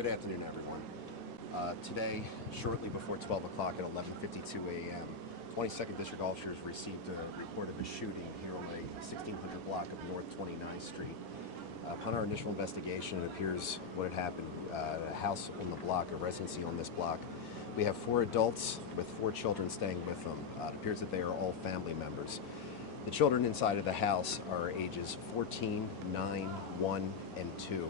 Good afternoon, everyone. Today, shortly before 12 o'clock at 11:52 a.m., 22nd District officers received a report of a shooting here on the 1600 block of North 29th Street. Upon our initial investigation, it appears what had happened, a house on the block, a residency on this block. We have 4 adults with 4 children staying with them. It appears that they are all family members. The children inside of the house are ages 14, 9, 1, and 2.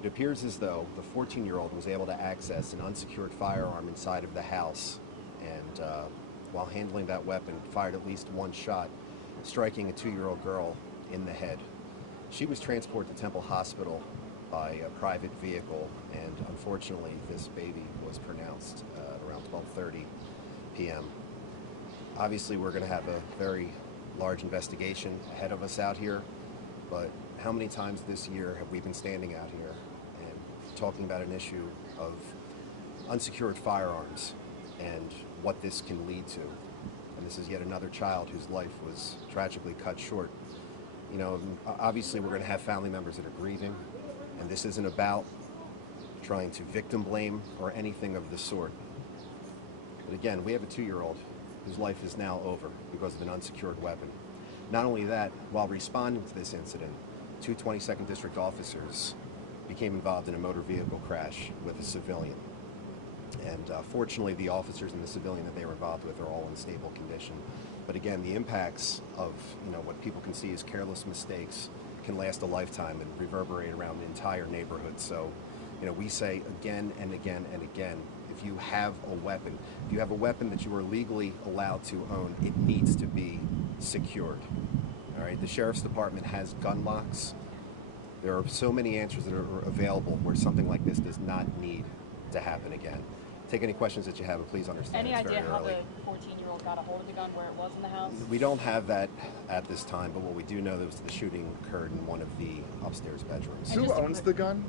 It appears as though the 14-year-old was able to access an unsecured firearm inside of the house and, while handling that weapon, fired at least one shot, striking a 2-year-old girl in the head. She was transported to Temple Hospital by a private vehicle, and unfortunately this baby was pronounced around 12:30 p.m. Obviously we're going to have a very large investigation ahead of us out here, but how many times this year have we been standing out here and talking about an issue of unsecured firearms and what this can lead to? And this is yet another child whose life was tragically cut short. You know, obviously we're going to have family members that are grieving, and this isn't about trying to victim blame or anything of the sort. But again, we have a 2-year-old whose life is now over because of an unsecured weapon. Not only that, while responding to this incident, 2 22nd District officers became involved in a motor vehicle crash with a civilian. And fortunately, the officers and the civilian that they were involved with are all in stable condition. But again, the impacts of what people can see as careless mistakes can last a lifetime and reverberate around the entire neighborhood. So, we say again and again and again, if you have a weapon, that you are legally allowed to own, it needs to be secured. All right, the Sheriff's Department has gun locks. There are so many answers that are available where something like this does not need to happen again. Take any questions that you have, but please understand Any it's very idea how early. the 14-year-old got a hold of the gun, where it was in the house? We don't have that at this time, but what we do know is the shooting occurred in one of the upstairs bedrooms. Who owns the gun?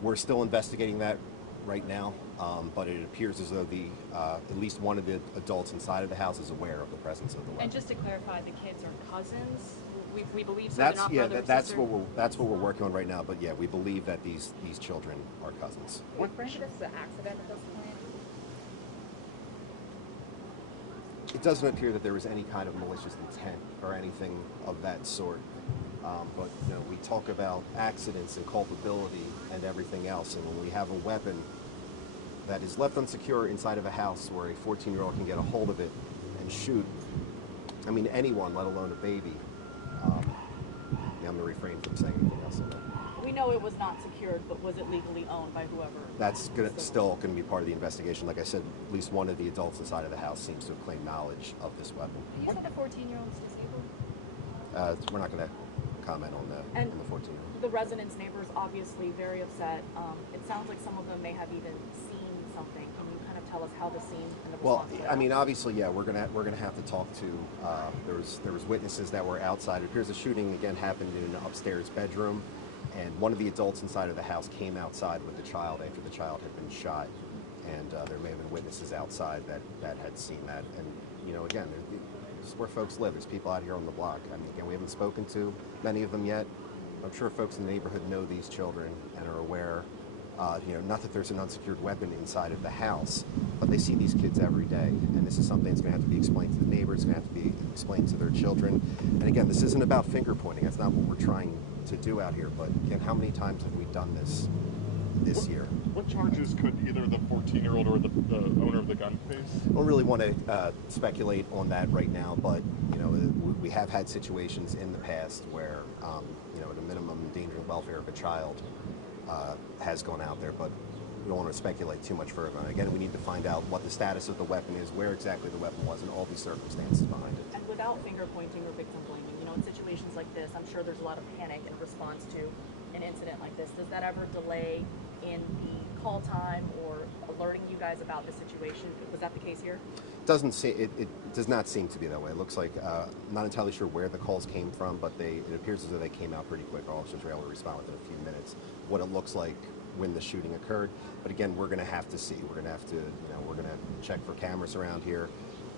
We're still investigating that right now, but it appears as though at least one of the adults inside of the house is aware of the presence of the weapon. And just to clarify, the kids are cousins. We believe so. That's they're not brother or that's sister? what we're working on right now. But yeah, we believe that these children are cousins. What brings this an accident at this point? It doesn't appear that there was any kind of malicious intent or anything of that sort. But we talk about accidents and culpability and everything else, and when we have a weapon that is left unsecure inside of a house where a 14-year-old can get a hold of it and shoot, I mean anyone, let alone a baby. I'm going to refrain from saying anything else on that. We know it was not secured, but was it legally owned by whoever? That's still going to be part of the investigation. Like I said, at least one of the adults inside of the house seems to have claimed knowledge of this weapon. You said the 14-year-old's disabled? We're not going to comment on the 14-year-old. The residents' neighbors obviously very upset. It sounds like some of them may have even seen something. Can you kind of tell us how the scene and the response played out? I mean, obviously, yeah, we're gonna have to talk to. There was witnesses that were outside. It appears the shooting again happened in an upstairs bedroom, and one of the adults inside of the house came outside with the child after the child had been shot, and there may have been witnesses outside that had seen that. And again, this is where folks live. There's people out here on the block. I mean, again, we haven't spoken to many of them yet. I'm sure folks in the neighborhood know these children and are aware. Not that there's an unsecured weapon inside of the house, but they see these kids every day, and this is something that's going to have to be explained to the neighbors. It's going to have to be explained to their children. And again, this isn't about finger pointing. That's not what we're trying to do out here. But again, how many times have we done this year? What charges could either the 14-year-old or the owner of the gun face? I don't really want to speculate on that right now, but we have had situations in the past where at a minimum endangering the welfare of a child has gone out there, but we don't want to speculate too much further. Again, we need to find out what the status of the weapon is, where exactly the weapon was, and all these circumstances behind it. And without finger pointing or victim blaming, in situations like this, I'm sure there's a lot of panic in response to an incident like this. Does that ever delay in the call time or alerting you guys about the situation? Was that the case here? It does not seem to be that way. It looks like, not entirely sure where the calls came from, but it appears as though they came out pretty quick. Our officers were able to respond within a few minutes. What it looks like when the shooting occurred. But again, we're going to have to see. We're going to have to, we're going to check for cameras around here.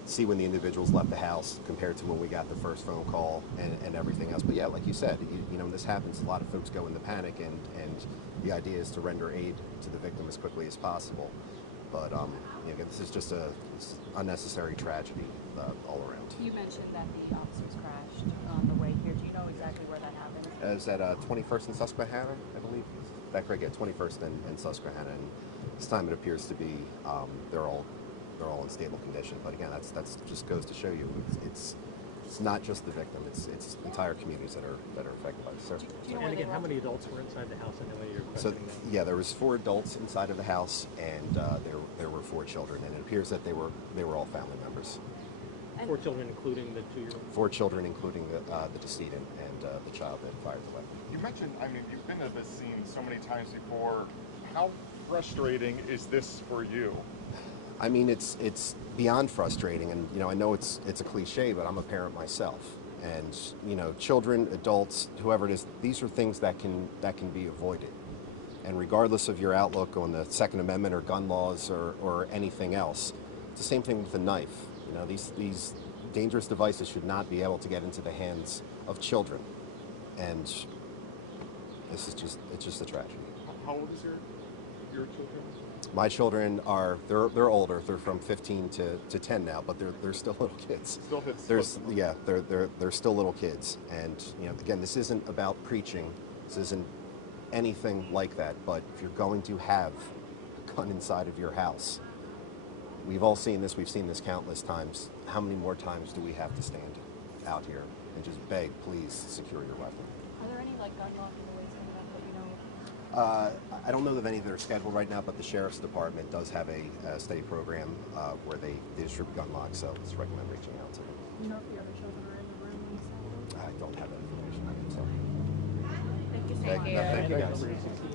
see when the individuals left the house compared to when we got the first phone call and everything else. But yeah, like you said, you know, when this happens, a lot of folks go into panic, and the idea is to render aid to the victim as quickly as possible. But you know, again, this is just it's unnecessary tragedy all around. You mentioned that the officers crashed on the way here. Do you know exactly where that happened? It was at 21st and Susquehanna, I believe. Is that correct? Yeah, 21st and Susquehanna. And this time it appears to be they're all in stable condition. But again, that's just goes to show you it's not just the victim; it's entire communities that are affected by this. Do you know And where again, they how were? many adults were inside the house? I know you're So questioning that. yeah, there was 4 adults inside of the house, and there were 4 children, and it appears that they were all family members. 4 children, including the 2-year-old. 4 children, including the decedent and the child that fired the weapon. You mentioned, I mean, you've been to this scene so many times before. How frustrating is this for you? I mean, it's beyond frustrating, and you know, I know it's a cliche, but I'm a parent myself, and you know, children, adults, whoever it is, these are things that can be avoided, and regardless of your outlook on the Second Amendment or gun laws or anything else, it's the same thing with a knife. You know, these dangerous devices should not be able to get into the hands of children, and this is just a tragedy. How old is your children? My children they're older. They're from 15 to 10 now, but they're still little kids. Still hits. They're still little kids, and you know, again, this isn't about preaching. This isn't anything like that. But if you're going to have a gun inside of your house, we've all seen this. We've seen this countless times. How many more times do we have to stand out here and just beg, please secure your weapon? Are there any like gun law giveaways coming up that you know? I don't know of any that are scheduled right now, but the Sheriff's Department does have a study program where they distribute gun locks, so let's recommend reaching out to them. You know if the other children are in the room when you saw them? I don't have that information. I can tell. Thank you so Thank much. you. Thank you, And guys. number 16